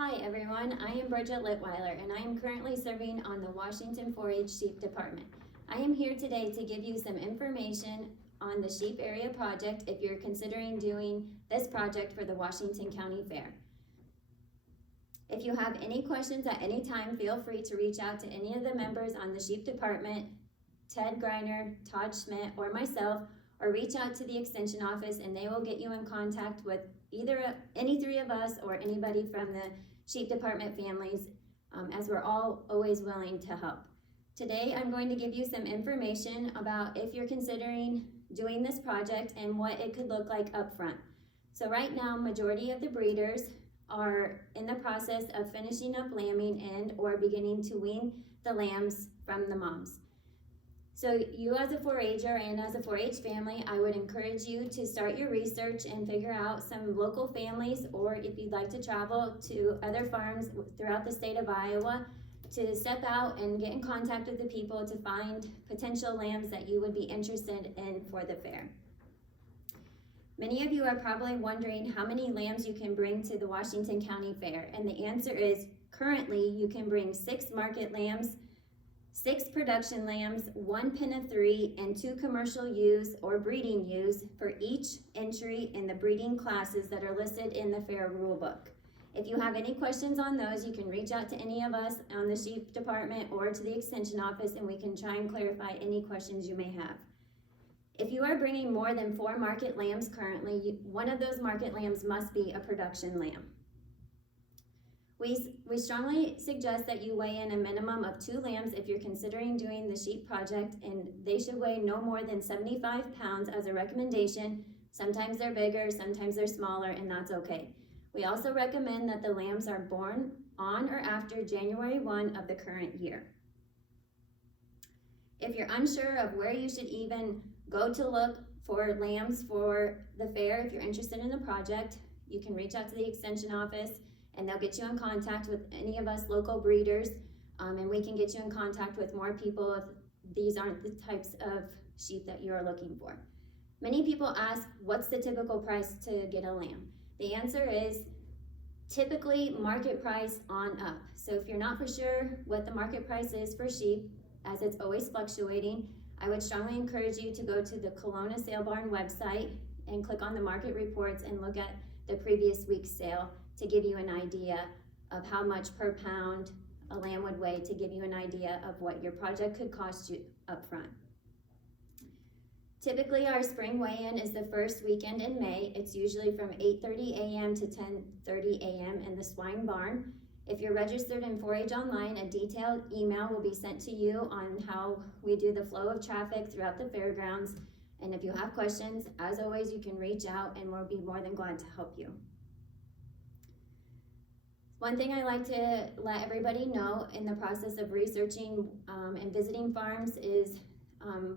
Hi everyone, I am Bridget Litweiler and I am currently serving on the Washington 4-H Sheep Department. I am here today to give you some information on the Sheep Area Project if you're considering doing this project for the Washington County Fair. If you have any questions at any time, feel free to reach out to any of the members on the Sheep Department, Ted Greiner, Todd Schmidt, or myself, or reach out to the Extension Office and they will get you in contact with either any three of us or anybody from the Sheep Department families, as we're all always willing to help. Today I'm going to give you some information about if you're considering doing this project and what it could look like up front. So right now, majority of the breeders are in the process of finishing up lambing and or beginning to wean the lambs from the moms. So you as a 4-H'er and as a 4-H family, I would encourage you to start your research and figure out some local families, or if you'd like to travel to other farms throughout the state of Iowa, to step out and get in contact with the people to find potential lambs that you would be interested in for the fair. Many of you are probably wondering how many lambs you can bring to the Washington County Fair, and the answer is currently you can bring 6 market lambs, 6 production lambs, 1 pen of 3, and 2 commercial ewes or breeding ewes for each entry in the breeding classes that are listed in the fair rulebook. If you have any questions on those, you can reach out to any of us on the Sheep Department or to the Extension Office and we can try and clarify any questions you may have. If you are bringing more than 4 market lambs currently, one of those market lambs must be a production lamb. We strongly suggest that you weigh in a minimum of 2 lambs if you're considering doing the sheep project, and they should weigh no more than 75 pounds as a recommendation. Sometimes they're bigger, sometimes they're smaller, and that's okay. We also recommend that the lambs are born on or after January 1 of the current year. If you're unsure of where you should even go to look for lambs for the fair, if you're interested in the project, you can reach out to the Extension Office and they'll get you in contact with any of us local breeders, and we can get you in contact with more people if these aren't the types of sheep that you are looking for. Many people ask, what's the typical price to get a lamb? The answer is typically market price on up. So if you're not for sure what the market price is for sheep, as it's always fluctuating, I would strongly encourage you to go to the Kelowna Sale Barn website and click on the market reports and look at the previous week's sale to give you an idea of how much per pound a lamb would weigh, to give you an idea of what your project could cost you up front. Typically our spring weigh-in is the first weekend in May. It's usually from 8:30 a.m. to 10:30 a.m. in the swine barn. If you're registered in 4-H Online, a detailed email will be sent to you on how we do the flow of traffic throughout the fairgrounds. And if you have questions, as always, you can reach out and we'll be more than glad to help you. One thing I like to let everybody know in the process of researching and visiting farms is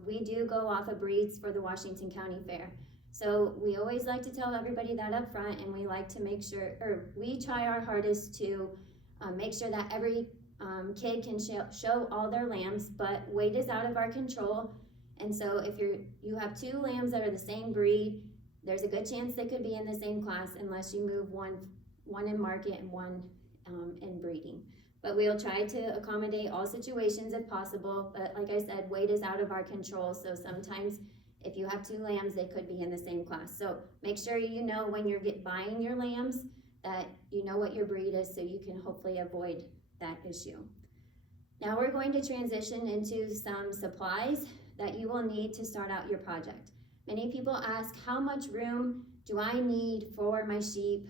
we do go off of breeds for the Washington County Fair. So we always like to tell everybody that up front, and we like to make sure, or we try our hardest to make sure that every kid can show all their lambs, but weight is out of our control. And so if you have 2 lambs that are the same breed, there's a good chance they could be in the same class unless you move one in market and one in breeding. But we'll try to accommodate all situations if possible. But like I said, weight is out of our control. So sometimes if you have 2 lambs, they could be in the same class. So make sure you know when you're buying your lambs that you know what your breed is so you can hopefully avoid that issue. Now we're going to transition into some supplies that you will need to start out your project. Many people ask, how much room do I need for my sheep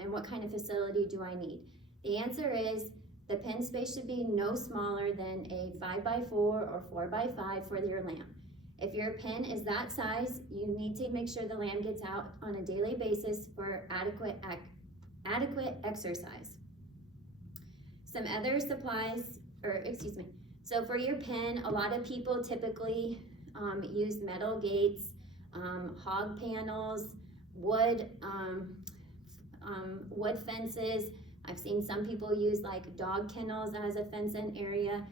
and what kind of facility do I need? The answer is the pen space should be no smaller than a 5x4 or 4x5 for your lamb. If your pen is that size, you need to make sure the lamb gets out on a daily basis for adequate exercise. Some other supplies, so for your pen, a lot of people typically use metal gates, hog panels, wood fences. I've seen some people use like dog kennels as a fence-in area.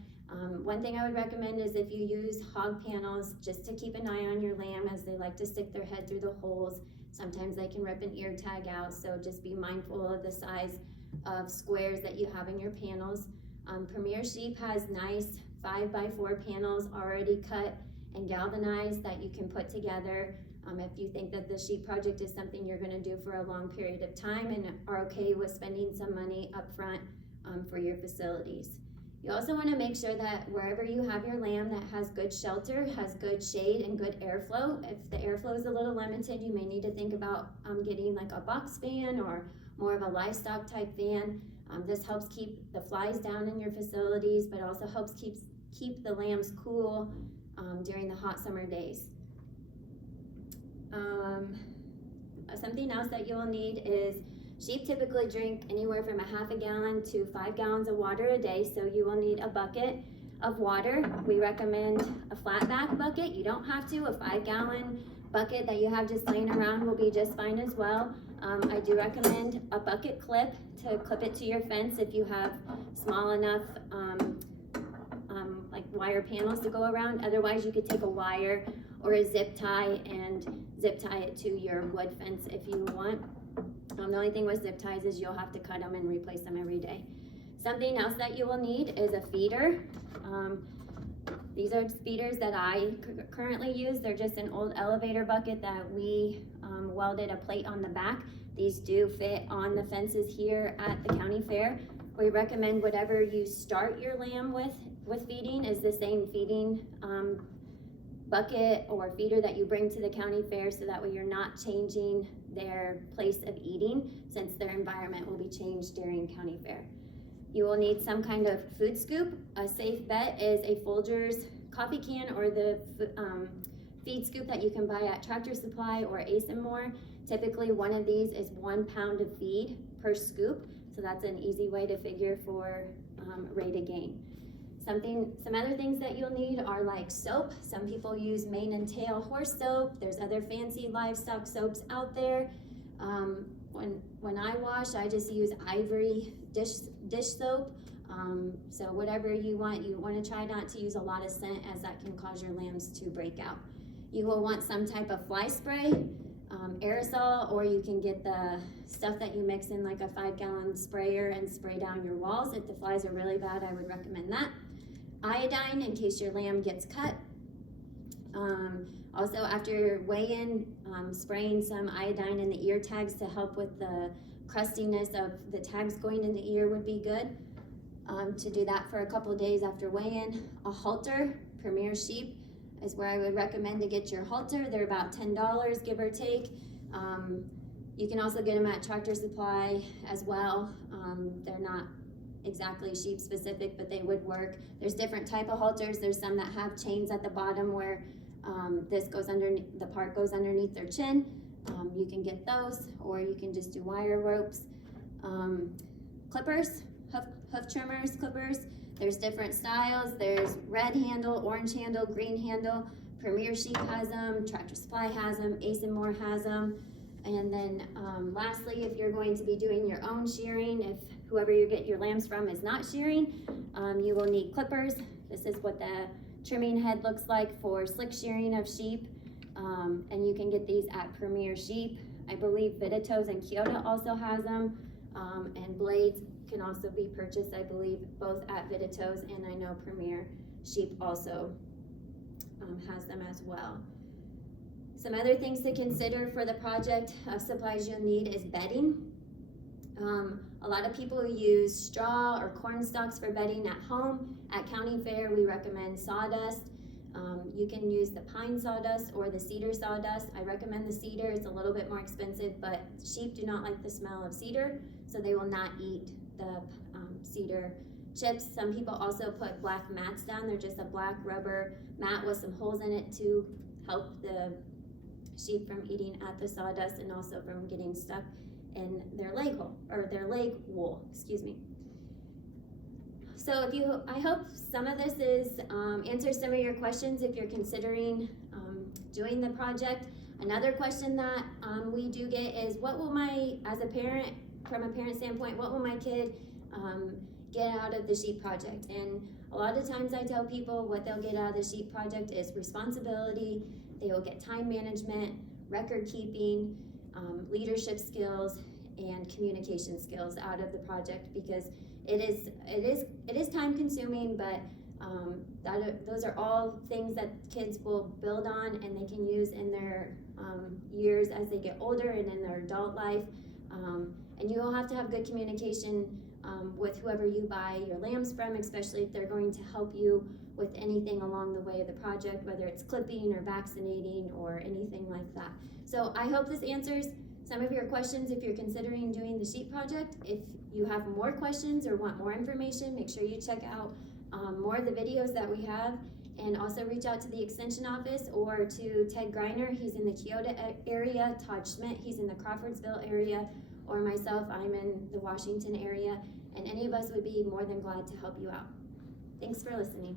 One thing I would recommend is if you use hog panels, just to keep an eye on your lamb as they like to stick their head through the holes. Sometimes they can rip an ear tag out, so just be mindful of the size of squares that you have in your panels. Premier Sheep has nice 5x4 panels already cut and galvanized that you can put together if you think that the sheep project is something you're going to do for a long period of time and are okay with spending some money up front for your facilities. You also want to make sure that wherever you have your lamb, that has good shelter, has good shade and good airflow. If the airflow is a little limited, you may need to think about getting like a box fan or more of a livestock type fan. This helps keep the flies down in your facilities, but also helps keep the lambs cool during the hot summer days. Something else that you'll need is sheep typically drink anywhere from 1/2 gallon to 5 gallons of water a day, so you will need a bucket of water. We recommend a flat back bucket. You don't have to. A 5-gallon bucket that you have just laying around will be just fine as well. I do recommend a bucket clip to clip it to your fence if you have small enough like wire panels to go around. Otherwise, you could take a wire or a zip tie and zip tie it to your wood fence if you want. The only thing with zip ties is you'll have to cut them and replace them every day. Something else that you will need is a feeder. These are feeders that I currently use. They're just an old elevator bucket that we welded a plate on the back. These do fit on the fences here at the county fair. We recommend whatever you start your lamb with feeding is the same feeding bucket or feeder that you bring to the county fair, so that way you're not changing their place of eating, since their environment will be changed during county fair. You will need some kind of food scoop. A safe bet is a Folgers coffee can or the feed scoop that you can buy at Tractor Supply or Ace & More. Typically one of these is 1 pound of feed per scoop, so that's an easy way to figure for rate of gain. Some other things that you'll need are like soap. Some people use mane and tail horse soap. There's other fancy livestock soaps out there. When I wash, I just use Ivory dish soap. So whatever you want to try not to use a lot of scent, as that can cause your lambs to break out. You will want some type of fly spray, aerosol, or you can get the stuff that you mix in like a 5-gallon sprayer and spray down your walls. If the flies are really bad, I would recommend that. Iodine in case your lamb gets cut. Also, after your weigh-in, spraying some iodine in the ear tags to help with the crustiness of the tags going in the ear would be good. To do that for a couple of days after weigh-in. A halter, Premier Sheep, is where I would recommend to get your halter. They're about $10, give or take. You can also get them at Tractor Supply as well. They're not exactly sheep specific, but they would work. There's different type of halters. There's some that have chains at the bottom where this goes underneath, the part goes underneath their chin. You can get those, or you can just do wire ropes. Clippers, hoof trimmers, clippers. There's different styles. There's red handle, orange handle, green handle. Premier Sheep has them, Tractor Supply has them, Ace & More has them. And then lastly, if you're going to be doing your own shearing, if whoever you get your lambs from is not shearing, you will need clippers. This is what the trimming head looks like for slick shearing of sheep. And you can get these at Premier Sheep. I believe Vidito's and Kyoto also has them. And blades can also be purchased, I believe, both at Vidito's, and I know Premier Sheep also has them as well. Some other things to consider for the project of supplies you'll need is bedding. A lot of people use straw or corn stalks for bedding at home. At county fair, we recommend sawdust. You can use the pine sawdust or the cedar sawdust. I recommend the cedar. It's a little bit more expensive, but sheep do not like the smell of cedar, so they will not eat the cedar chips. Some people also put black mats down. They're just a black rubber mat with some holes in it to help the sheep from eating at the sawdust and also from getting stuck in their leg hole, or their leg wool, excuse me. So I hope some of this is answers some of your questions if you're considering doing the project. Another question that we do get is, what will as a parent, from a parent standpoint, what will my kid get out of the sheep project? And a lot of times I tell people what they'll get out of the sheep project is responsibility. They will get time management, record keeping, leadership skills, and communication skills out of the project, because it is time consuming, but those are all things that kids will build on and they can use in their years as they get older and in their adult life. And you will have to have good communication with whoever you buy your lambs from, especially if they're going to help you with anything along the way of the project, whether it's clipping or vaccinating or anything like that. So I hope this answers some of your questions if you're considering doing the sheep project. If you have more questions or want more information, make sure you check out more of the videos that we have, and also reach out to the extension office or to Ted Greiner. He's in the Keota area. Todd Schmidt, he's in the Crawfordsville area, or myself, I'm in the Washington area, and any of us would be more than glad to help you out. Thanks for listening.